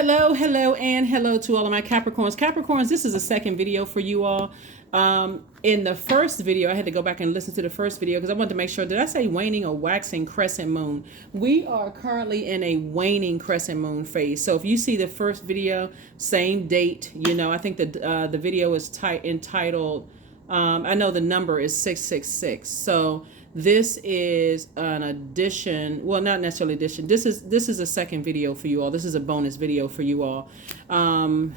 Hello, and hello to all of my Capricorns. Capricorns, this is a second video for you all. In the first video, I had to go back and listen to the first video because I wanted to make sure, did I say waning or waxing crescent moon? We are currently in a waning crescent moon phase. So if you see the first video, same date, I think the video is entitled, I know the number is 666. So this is an addition, well, not necessarily addition. This is a second video for you all. This is a bonus video for you all.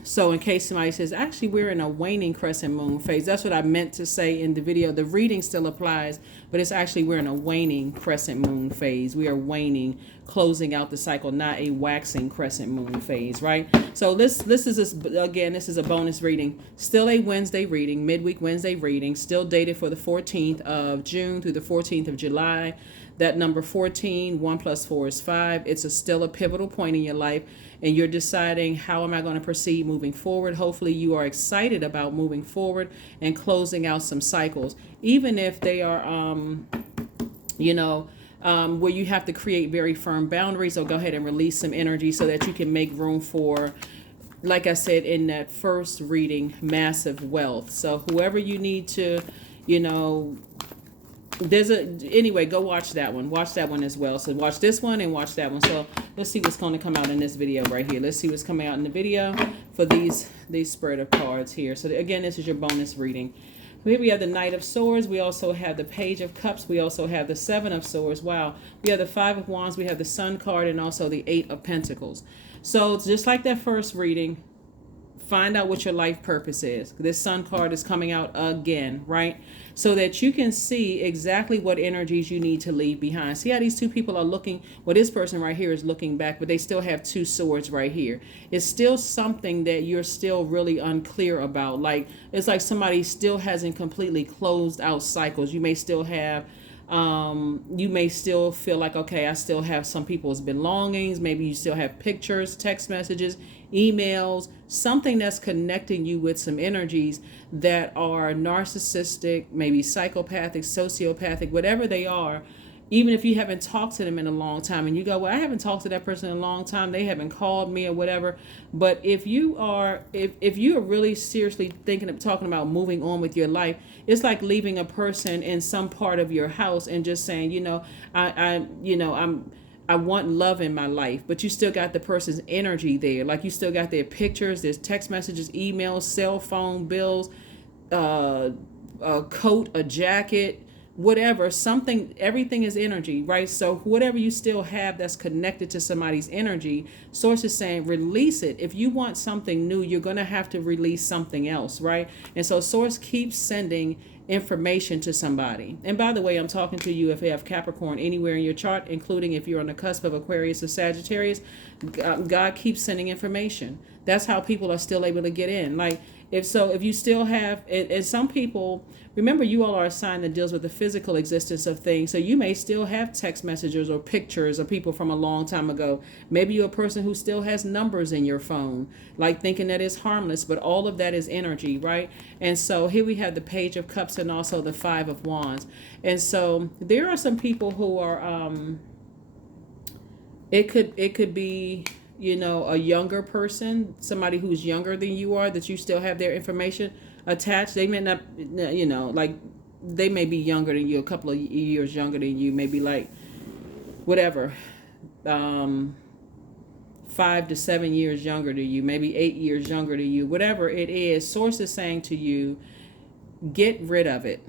So in case somebody says, actually, we're in a waning crescent moon phase. That's what I meant to say in the video. The reading still applies, but it's actually we're in a waning crescent moon phase. We are waning, closing out the cycle, not a waxing crescent moon phase, right? So this is a bonus reading. Still a Wednesday reading, midweek Wednesday reading, still dated for the 14th of June through the 14th of July. That number 14, 1 plus 4 is 5. It's still a pivotal point in your life, and you're deciding, how am I going to proceed moving forward? Hopefully you are excited about moving forward and closing out some cycles, even if they are, where you have to create very firm boundaries. So go ahead and release some energy so that you can make room for, like I said in that first reading, massive wealth. So whoever you need to, anyway, go watch that one. Watch that one as well. So watch this one and watch that one. So let's see what's going to come out in this video right here. Let's see what's coming out in the video for these spread of cards here. So again, this is your bonus reading. Here we have the Knight of Swords. We also have the Page of Cups. We also have the Seven of Swords. Wow. We have the Five of Wands. We have the Sun card and also the Eight of Pentacles. So just like that first reading, find out what your life purpose is. This Sun card is coming out again, right? So that you can see exactly what energies you need to leave behind. See how these two people are looking? Well, this person right here is looking back, but they still have two swords right here. It's still something that you're still really unclear about. Like, it's like somebody still hasn't completely closed out cycles. You may still have you may still feel like, okay, I still have some people's belongings. Maybe you still have pictures, text messages, emails, something that's connecting you with some energies that are narcissistic, maybe psychopathic, sociopathic, whatever they are. Even if you haven't talked to them in a long time and you go, well, I haven't talked to that person in a long time, they haven't called me or whatever. But if you are really seriously thinking of talking about moving on with your life, it's like leaving a person in some part of your house and just saying, I want love in my life, but you still got the person's energy there. Like, you still got their pictures, there's text messages, emails, cell phone bills, a coat, a jacket, whatever, something, everything is energy, right? So whatever you still have that's connected to somebody's energy, Source is saying release it. If you want something new, you're going to have to release something else, right? And so Source keeps sending information to somebody. And by the way, I'm talking to you if you have Capricorn anywhere in your chart, including if you're on the cusp of Aquarius or Sagittarius. God keeps sending information. That's how people are still able to get in. Like, if you still have, and some people, remember, you all are a sign that deals with the physical existence of things. So you may still have text messages or pictures of people from a long time ago. Maybe you're a person who still has numbers in your phone, like thinking that it's harmless, but all of that is energy, right? And so here we have the Page of Cups and also the Five of Wands. And so there are some people who are, it could be, a younger person, somebody who's younger than you are, that you still have their information attached. They may not, like, they may be younger than you, a couple of years younger than you, maybe like whatever, 5 to 7 years younger than you, maybe 8 years younger than you, whatever it is. Source is saying to you, get rid of it.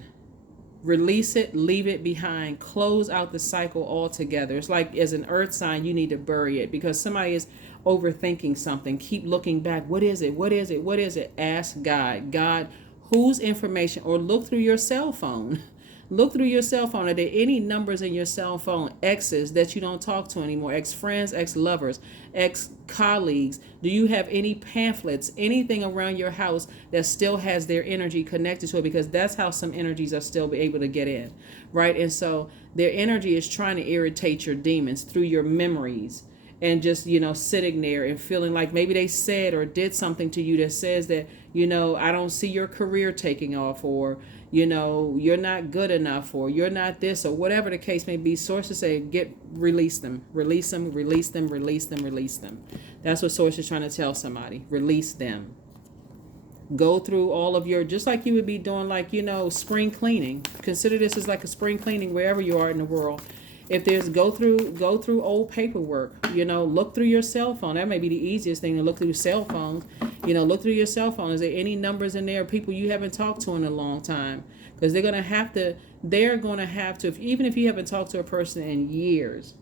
Release it, leave it behind, close out the cycle altogether. It's like, as an earth sign, you need to bury it because somebody is overthinking something. Keep looking back. What is it? What is it? What is it? Ask God. God, whose information? Or look through your cell phone. Look through your cell phone. Are there any numbers in your cell phone, exes that you don't talk to anymore, ex-friends, ex-lovers, ex-colleagues? Do you have any pamphlets, anything around your house that still has their energy connected to it? Because that's how some energies are still able to get in, right? And so their energy is trying to irritate your demons through your memories and just, you know, sitting there and feeling like maybe they said or did something to you that says that, you know, I don't see your career taking off, or, you know, you're not good enough, or you're not this, or whatever the case may be. Sources say release them, release them, release them, release them, release them. That's what Source is trying to tell somebody. Release them. Go through all of your, just like you would be doing, like, you know, spring cleaning. Consider this as like a spring cleaning wherever you are in the world. If there's go through old paperwork, you know, look through your cell phone. That may be the easiest thing, to look through cell phones. You know, look through your cell phone. Is there any numbers in there, people you haven't talked to in a long time? Because they're going to have to, even if you haven't talked to a person in years,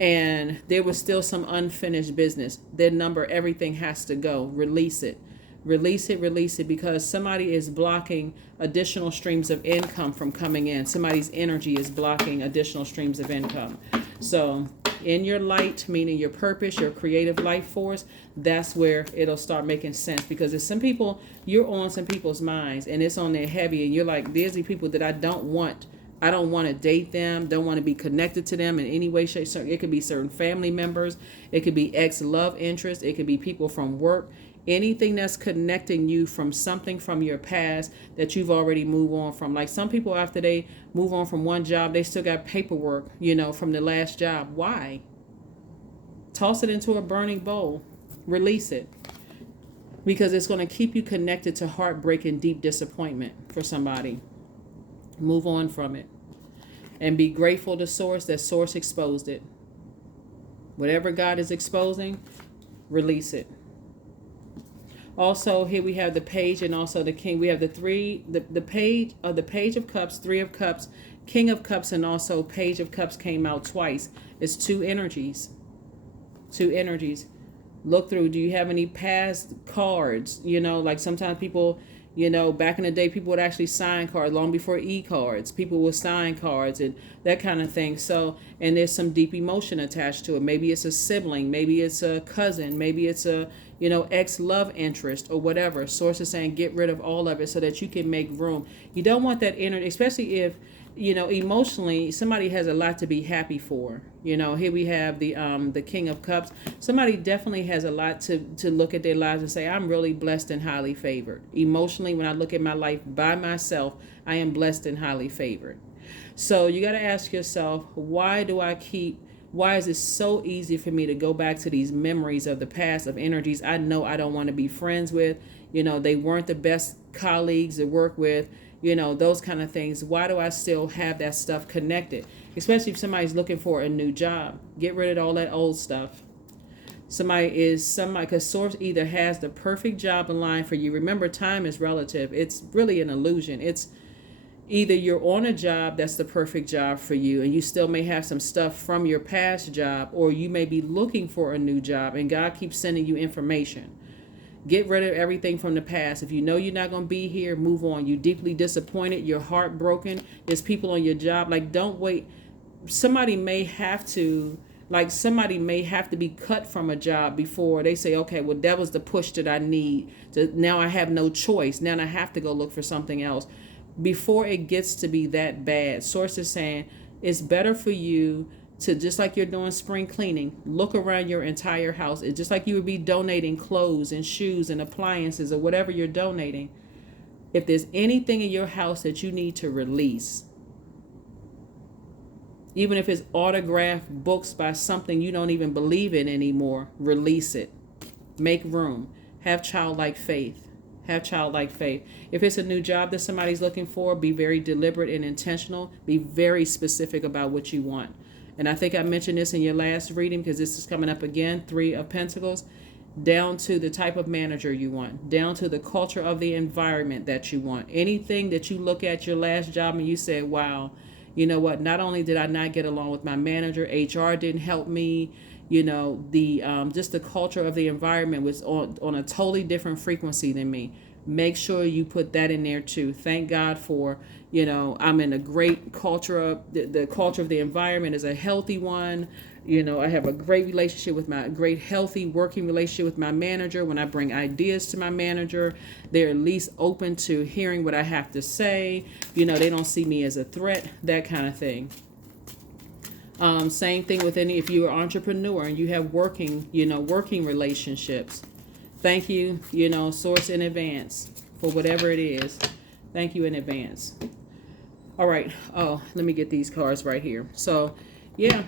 and there was still some unfinished business, their number, everything has to go. Release it. Release it, release it, because somebody is blocking additional streams of income from coming in. Somebody's energy is blocking additional streams of income. So in your light, meaning your purpose, your creative life force, that's where it'll start making sense. Because there's some people, you're on some people's minds and it's on their heavy, and you're like, there's the people that I don't want to date them, don't want to be connected to them in any way, shape. So it could be certain family members, it could be ex-love interest, it could be people from work. Anything that's connecting you from something from your past that you've already moved on from. Like some people, after they move on from one job, they still got paperwork, you know, from the last job. Why? Toss it into a burning bowl. Release it. Because it's going to keep you connected to heartbreak and deep disappointment for somebody. Move on from it. And be grateful to Source that Source exposed it. Whatever God is exposing, release it. Also, here we have the Page and also the King. We have the Page of Cups, Three of Cups, King of Cups, and also Page of Cups came out twice. It's two energies. Two energies. Look through. Do you have any past cards? You know, like sometimes people, you know, back in the day, people would actually sign cards long before e-cards. People would sign cards and that kind of thing. So, and there's some deep emotion attached to it. Maybe it's a sibling. Maybe it's a cousin. Maybe it's a, you know, ex-love interest or whatever. Source is saying get rid of all of it so that you can make room. You don't want that energy, especially if, you know, emotionally somebody has a lot to be happy for. You know, here we have the King of Cups. Somebody definitely has a lot to look at their lives and say, I'm really blessed and highly favored. Emotionally, when I look at my life by myself, I am blessed and highly favored. So you got to ask yourself, why is it so easy for me to go back to these memories of the past, of energies I know I don't want to be friends with? You know, they weren't the best colleagues to work with, you know, those kind of things. Why do I still have that stuff connected? Especially if somebody's looking for a new job. Get rid of all that old stuff. Somebody, because Source either has the perfect job in line for you. Remember, time is relative. It's really an illusion. It's either you're on a job that's the perfect job for you and you still may have some stuff from your past job, or you may be looking for a new job and God keeps sending you information. Get rid of everything from the past. If you know you're not going to be here, move on. You're deeply disappointed. You're heartbroken. There's people on your job. Like, don't wait. Somebody may have to be cut from a job before they say, okay, well, that was the push that I need. Now I have no choice. Now I have to go look for something else. Before it gets to be that bad, Source is saying it's better for you to, just like you're doing spring cleaning, look around your entire house. It's just like you would be donating clothes and shoes and appliances or whatever you're donating. If there's anything in your house that you need to release, even if it's autographed books by something you don't even believe in anymore, release it. Make room. Have childlike faith. Have childlike faith. If it's a new job that somebody's looking for, be very deliberate and intentional. Be very specific about what you want. And I think I mentioned this in your last reading because this is coming up again, 3 of Pentacles, down to the type of manager you want, down to the culture of the environment that you want. Anything that you look at your last job and you say, wow, you know what, not only did I not get along with my manager, HR didn't help me, you know, the just the culture of the environment was on a totally different frequency than me. Make sure you put that in there too. Thank God for, you know, I'm in a great culture of the culture of the environment is a healthy one. You know, I have a great relationship with great healthy working relationship with my manager. When I bring ideas to my manager, they're at least open to hearing what I have to say. You know, they don't see me as a threat, that kind of thing. Same thing with any, if you're an entrepreneur and you have working, working relationships. Thank you, source in advance for whatever it is. Thank you in advance. All right. Oh, let me get these cards right here. So, yeah,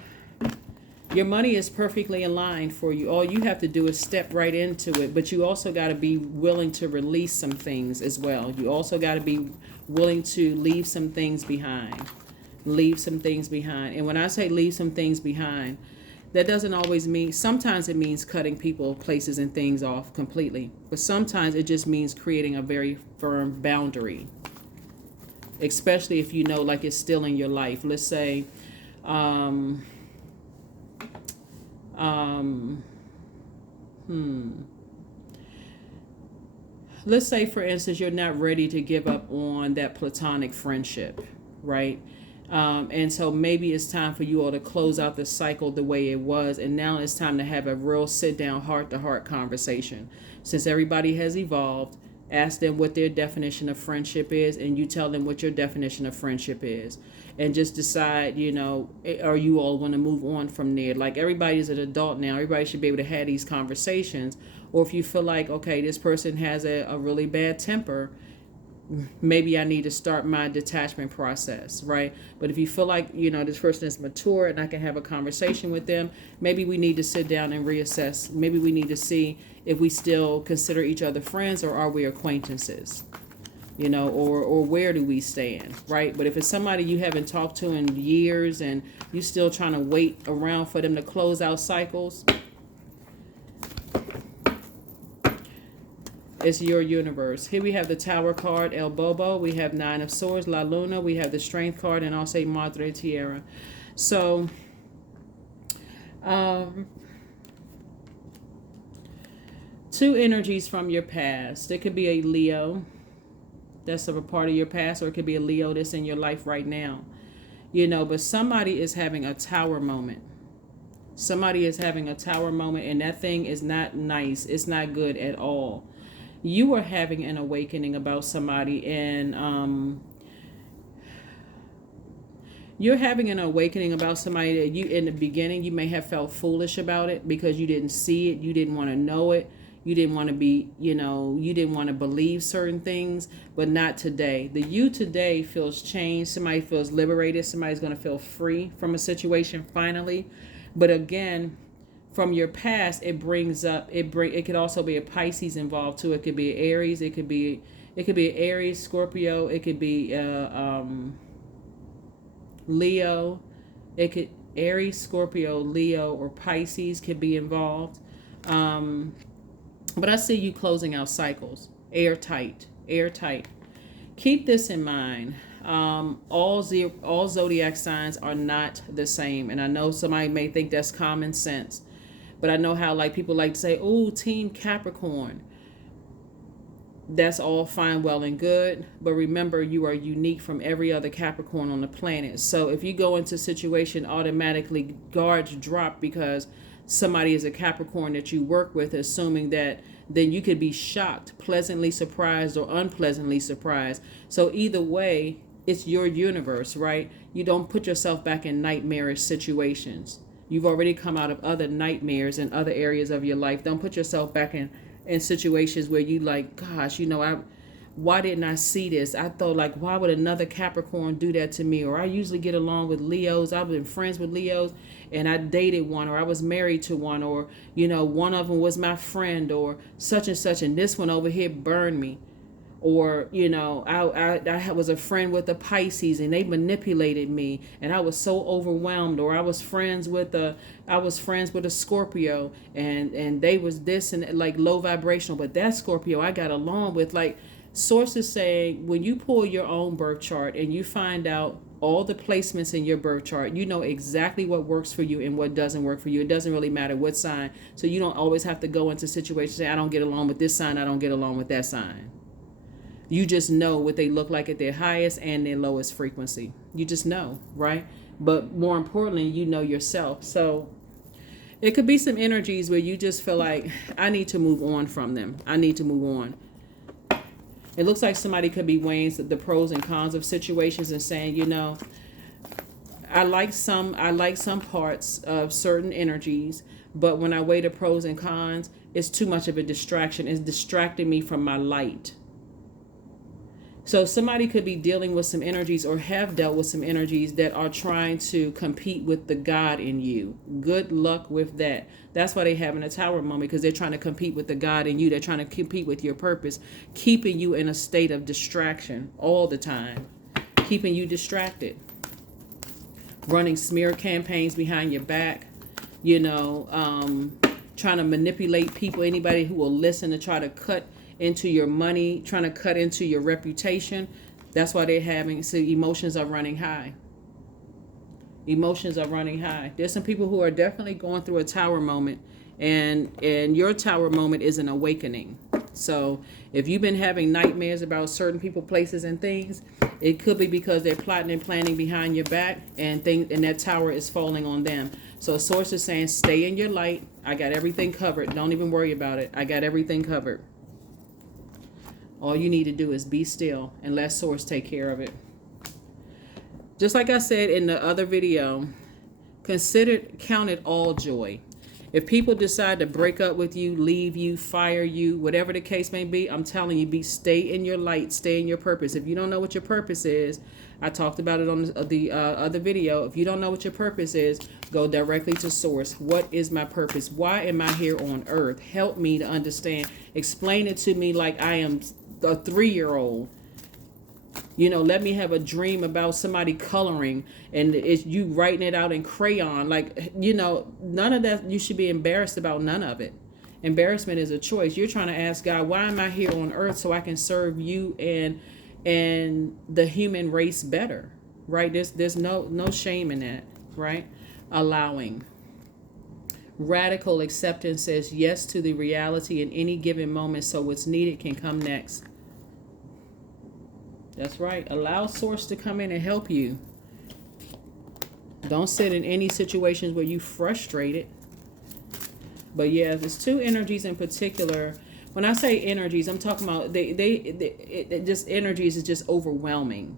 your money is perfectly aligned for you. All you have to do is step right into it. But you also got to be willing to release some things as well. You also got to be willing to leave some things behind. Leave some things behind. And when I say leave some things behind, that doesn't always mean, sometimes it means cutting people, places, and things off completely. But sometimes it just means creating a very firm boundary. Especially if you know, like, it's still in your life. Let's say, let's say, for instance, you're not ready to give up on that platonic friendship, right? And so maybe it's time for you all to close out the cycle the way it was. And now it's time to have a real sit down, heart to heart conversation. Since everybody has evolved, ask them what their definition of friendship is, and you tell them what your definition of friendship is. And just decide, are you all going to move on from there? Like, everybody's an adult now. Everybody should be able to have these conversations. Or if you feel like, okay, this person has a really bad temper, maybe I need to start my detachment process, right? But if you feel like, this person is mature and I can have a conversation with them, maybe we need to sit down and reassess. Maybe we need to see if we still consider each other friends, or are we acquaintances, or where do we stand, right? But if it's somebody you haven't talked to in years and you still trying to wait around for them to close out cycles, it's your universe. Here we have the Tower card, El Bobo. We have Nine of Swords, La Luna. We have the Strength card, and also Madre Tierra. So, two energies from your past. It could be a Leo that's of a part of your past, or it could be a Leo that's in your life right now. But somebody is having a tower moment. Somebody is having a tower moment, and that thing is not nice. It's not good at all. You are having an awakening about somebody, and you're having an awakening about somebody that you, in the beginning, you may have felt foolish about it because you didn't see it, you didn't want to know it, you didn't want to be, you didn't want to believe certain things, but not today. The you today feels changed. Somebody feels liberated. Somebody's going to feel free from a situation finally. But again, from your past, it brings up, it could also be a Pisces involved too. It could be Aries. It could be Aries, Scorpio. It could be Leo. It could Aries, Scorpio, Leo, or Pisces could be involved. But I see you closing out cycles. Airtight. Keep this in mind. All zodiac signs are not the same, and I know somebody may think that's common sense. But I know how, like, people like to say, "Oh, Team Capricorn." That's all fine, well, and good. But remember, you are unique from every other Capricorn on the planet. So if you go into a situation, automatically guards drop because somebody is a Capricorn that you work with, assuming that, then you could be shocked, pleasantly surprised, or unpleasantly surprised. So either way, it's your universe, right? You don't put yourself back in nightmarish situations. You've already come out of other nightmares in other areas of your life. Don't put yourself back in situations where you like, gosh, why didn't I see this? I thought, like, why would another Capricorn do that to me? Or I usually get along with Leos. I've been friends with Leos, and I dated one, or I was married to one, or, one of them was my friend, or such and such, and this one over here burned me. Or, I was a friend with a Pisces and they manipulated me and I was so overwhelmed. Or I was friends with a Scorpio and they was this and like low vibrational, but that Scorpio I got along with. Like, sources saying when you pull your own birth chart and you find out all the placements in your birth chart, you know exactly what works for you and what doesn't work for you. It doesn't really matter what sign. So you don't always have to go into situations and say, I don't get along with this sign, I don't get along with that sign. You just know what they look like at their highest and their lowest frequency. You just know, right? But more importantly, you know yourself. So it could be some energies where you just feel like, I need to move on from them. I need to move on. It looks like somebody could be weighing the pros and cons of situations and saying, I like some parts of certain energies, but when I weigh the pros and cons, it's too much of a distraction. It's distracting me from my light. So somebody could be dealing with some energies or have dealt with some energies that are trying to compete with the God in you. Good luck with that. That's why they're having a tower moment, because they're trying to compete with the God in you. They're trying to compete with your purpose, keeping you in a state of distraction all the time, keeping you distracted, running smear campaigns behind your back, trying to manipulate people, anybody who will listen, to try to cut into your money, trying to cut into your reputation. That's why they're having, so emotions are running high. Emotions are running high. There's some people who are definitely going through a tower moment, and your tower moment is an awakening. So if you've been having nightmares about certain people, places, and things, it could be because they're plotting and planning behind your back, and that tower is falling on them. So source is saying, stay in your light. I got everything covered. Don't even worry about it. I got everything covered. All you need to do is be still and let source take care of it. Just like I said in the other video, count it all joy. If people decide to break up with you, leave you, fire you, whatever the case may be, I'm telling you, stay in your light, stay in your purpose. If you don't know what your purpose is, I talked about it on the other video. If you don't know what your purpose is, go directly to source. What is my purpose? Why am I here on earth? Help me to understand. Explain it to me like I am a 3-year-old. Let me have a dream about somebody coloring, and it's you writing it out in crayon. None of that. You should be embarrassed about none of it. Embarrassment is a choice. You're trying to ask God, why am I here on earth so I can serve you and the human race better, right? There's no shame in that, right? Allowing. Radical acceptance says yes to the reality in any given moment, so what's needed can come next. That's right. Allow source to come in and help you. Don't sit in any situations where you frustrated. But yeah, there's two energies in particular. When I say energies, I'm talking about just energies is just overwhelming.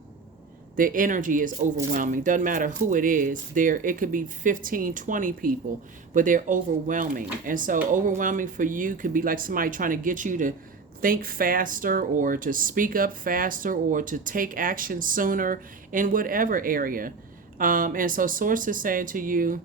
The energy is overwhelming. Doesn't matter who it is. It could be 15, 20 people, but they're overwhelming. And so overwhelming for you could be like somebody trying to get you to think faster, or to speak up faster, or to take action sooner in whatever area. And so source is saying to you,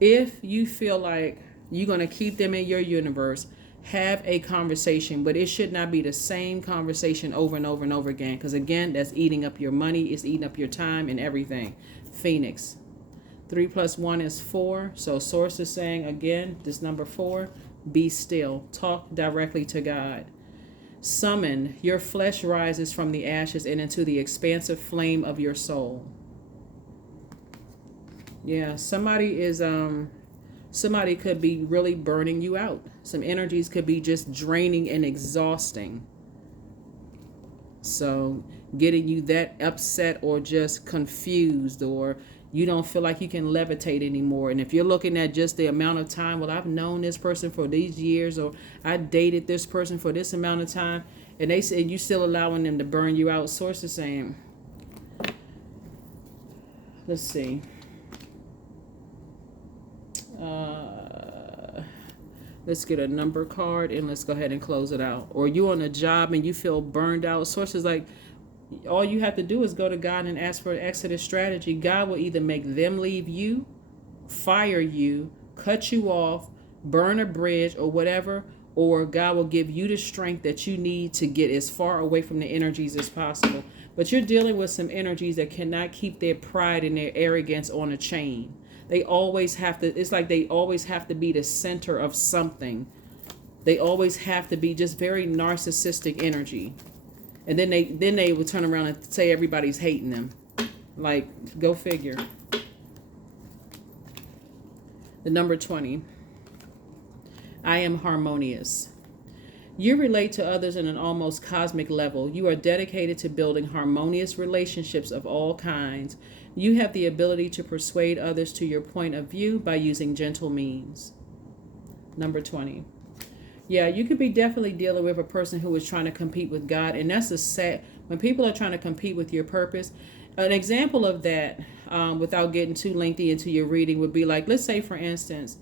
if you feel like you're going to keep them in your universe, have a conversation, but it should not be the same conversation over and over and over again. Because again, that's eating up your money, it's eating up your time and everything. Phoenix. 3 + 1 is 4. So source is saying, again, this number 4, be still. Talk directly to God. Summon. Your flesh rises from the ashes and into the expansive flame of your soul. Yeah, somebody could be really burning you out. Some energies could be just draining and exhausting. So getting you that upset or just confused, or you don't feel like you can levitate anymore. And if you're looking at just the amount of time, well, I've known this person for these years, or I dated this person for this amount of time, and they said you still allowing them to burn you out. Source is saying, let's see. Let's get a number card and let's go ahead and close it out. Or you on a job and you feel burned out. Source is like, all you have to do is go to God and ask for an exodus strategy. God will either make them leave you, fire you, cut you off, burn a bridge, or whatever, or God will give you the strength that you need to get as far away from the energies as possible. But you're dealing with some energies that cannot keep their pride and their arrogance on a chain. They always have to, it's like they always have to be the center of something. They always have to be just very narcissistic energy. And then they will turn around and say everybody's hating them. Like, go figure. The number 20. I am harmonious. You relate to others in an almost cosmic level. You are dedicated to building harmonious relationships of all kinds. You have the ability to persuade others to your point of view by using gentle means. Number 20. Yeah, you could be definitely dealing with a person who is trying to compete with God. And that's a sad, when people are trying to compete with your purpose, An example of that, without getting too lengthy into your reading, would be like, let's say for instance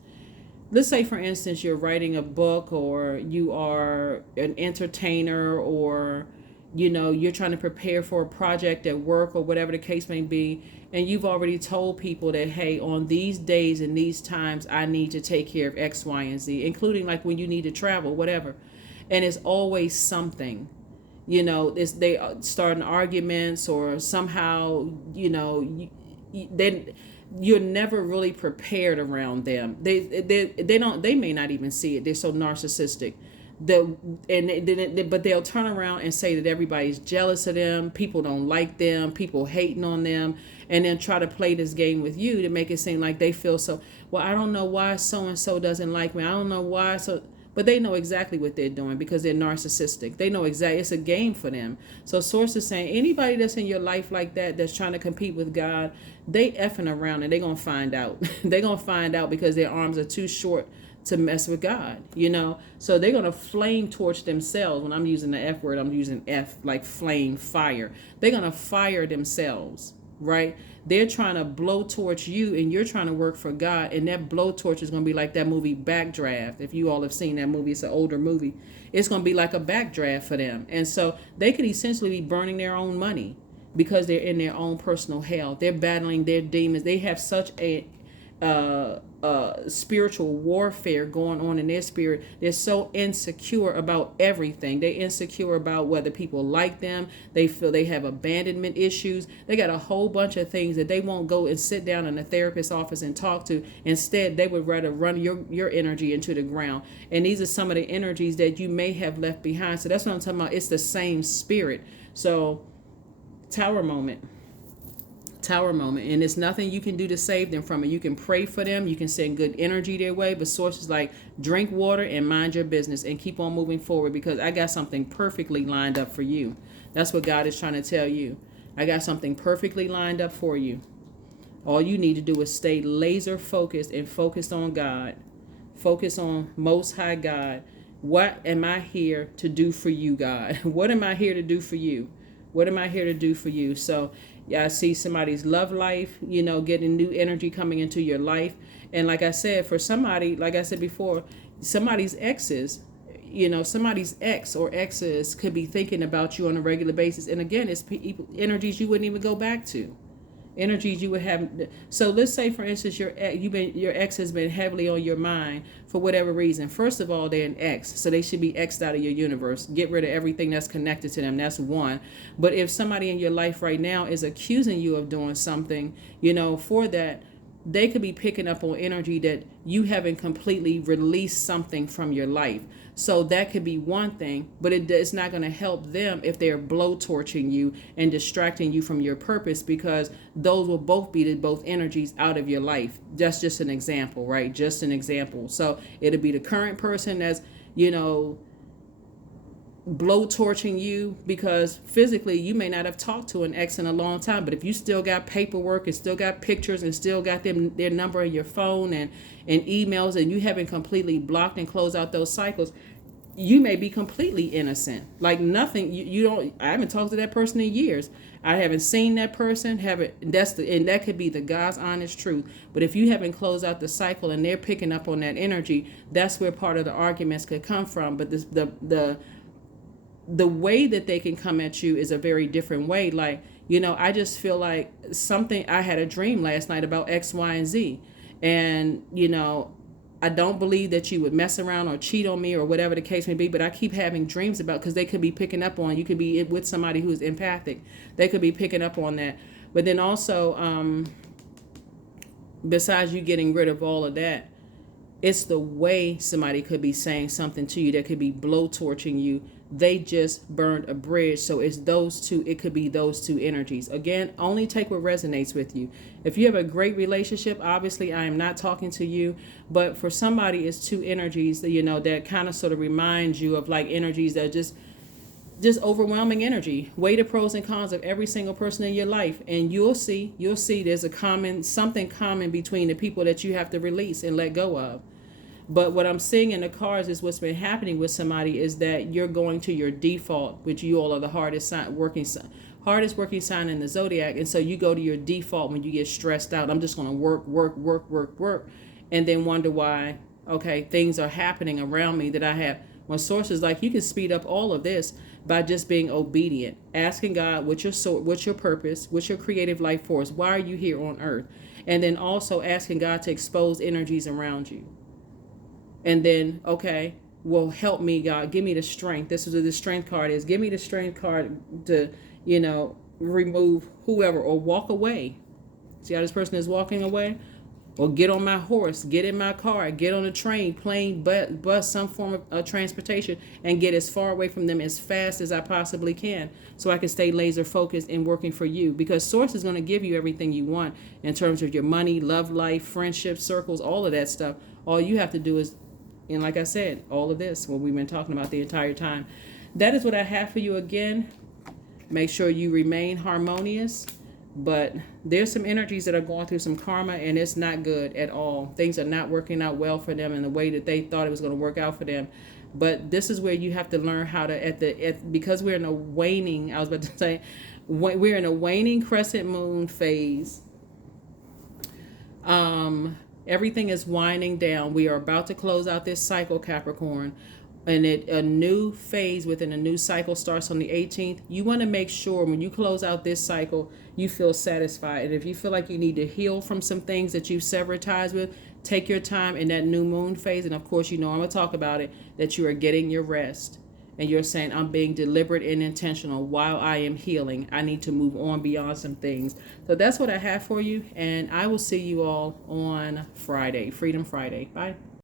you're writing a book, or you are an entertainer, or you're trying to prepare for a project at work or whatever the case may be, and you've already told people that, hey, on these days and these times I need to take care of X, Y, and Z, including like when you need to travel, whatever. And it's always something, they starting arguments, or somehow, then you're never really prepared around them. They may not even see it. They're so narcissistic. But they'll turn around and say that everybody's jealous of them, people don't like them, people hating on them, and then try to play this game with you to make it seem like they feel so, well, I don't know why so and so doesn't like me, I don't know why. So but they know exactly what they're doing, because they're narcissistic. They know exactly, it's a game for them. So source is saying anybody that's in your life like that, that's trying to compete with God, they effing around, and they're going to find out. They're going to find out, because their arms are too short to mess with God, So they're going to flame torch themselves. When I'm using the F word, I'm using F, like flame, fire. They're going to fire themselves, right? They're trying to blowtorch you, and you're trying to work for God, and that blowtorch is going to be like that movie Backdraft. If you all have seen that movie, it's an older movie. It's going to be like a backdraft for them. And so they could essentially be burning their own money, because they're in their own personal hell. They're battling their demons. They have such a spiritual warfare going on in their spirit. They're so insecure about everything. They're insecure about whether people like them. They feel they have abandonment issues. They got a whole bunch of things that they won't go and sit down in a therapist's office and talk to. Instead, they would rather run your energy into the ground. And these are some of the energies that you may have left behind. So that's what I'm talking about. It's the same spirit. So Tower moment, and it's nothing you can do to save them from it. You can pray for them, you can send good energy their way, but sources like drink water and mind your business and keep on moving forward, because I got something perfectly lined up for you. That's what God is trying to tell you. I got something perfectly lined up for you. All you need to do is stay laser focused and focused on God. Focus on Most High God. What am I here to do for you, God? What am I here to do for you? What am I here to do for you? So yeah, I see somebody's love life, getting new energy coming into your life. And like I said, for somebody, like I said before, somebody's exes, somebody's ex or exes could be thinking about you on a regular basis. And again, it's energies you wouldn't even go back to. Energies you would have. So let's say, for instance, your ex has been heavily on your mind for whatever reason. First of all, they're an ex, so they should be X'd out of your universe. Get rid of everything that's connected to them. That's one. But if somebody in your life right now is accusing you of doing something, for that, they could be picking up on energy that you haven't completely released something from your life. So that could be one thing, but it's not going to help them if they're blowtorching you and distracting you from your purpose, because those will both be both energies out of your life. That's just an example, right? Just an example. So it'll be the current person that's, blowtorching you, because physically you may not have talked to an ex in a long time, but if you still got paperwork and still got pictures and still got their number in your phone and emails, and you haven't completely blocked and closed out those cycles, you may be completely innocent. Like nothing, I haven't talked to that person in years. I haven't seen that person, and that could be the God's honest truth. But if you haven't closed out the cycle and they're picking up on that energy, that's where part of the arguments could come from. But the way that they can come at you is a very different way. Like, I just feel like I had a dream last night about X, Y, and Z. And, I don't believe that you would mess around or cheat on me or whatever the case may be, but I keep having dreams about, because they could be picking up on, you could be with somebody who's empathic. They could be picking up on that. But then also, besides you getting rid of all of that, it's the way somebody could be saying something to you that could be blowtorching you. They just burned a bridge. So it's those two. It could be those two energies. Again, only take what resonates with you. If you have a great relationship, obviously I am not talking to you. But for somebody, it's two energies that, that kind of sort of remind you of like energies that just overwhelming energy. Weigh the pros and cons of every single person in your life, and you'll see there's something common between the people that you have to release and let go of. But what I'm seeing in the cards is what's been happening with somebody is that you're going to your default, which you all are the hardest hardest working sign in the zodiac. And so you go to your default when you get stressed out. I'm just going to work, and then wonder why, okay, things are happening around me that I have. When sources like, you can speed up all of this by just being obedient, asking God, what's your purpose, what's your creative life force, why are you here on earth? And then also asking God to expose energies around you. And then, okay, well, help me, God, give me the strength. This is what the strength card is. Give me the strength card to, remove whoever or walk away. See how this person is walking away? Or get on my horse, get in my car, get on a train, plane, bus, some form of transportation, and get as far away from them as fast as I possibly can, so I can stay laser focused in working for you. Because Source is going to give you everything you want in terms of your money, love life, friendships, circles, all of that stuff. All you have to do is, and like I said, all of this, what we've been talking about the entire time. That is what I have for you again. Make sure you remain harmonious. But there's some energies that are going through some karma, and it's not good at all. Things are not working out well for them in the way that they thought it was going to work out for them. But this is where you have to learn how to, because we're in a waning, I was about to say, we're in a waning crescent moon phase. Everything is winding down. We are about to close out this cycle, Capricorn. And a new phase within a new cycle starts on the 18th. You want to make sure when you close out this cycle, you feel satisfied. And if you feel like you need to heal from some things that you've severed ties with, take your time in that new moon phase. And of course, I'm going to talk about it, that you are getting your rest. And you're saying, I'm being deliberate and intentional while I am healing. I need to move on beyond some things. So that's what I have for you. And I will see you all on Friday, Freedom Friday. Bye.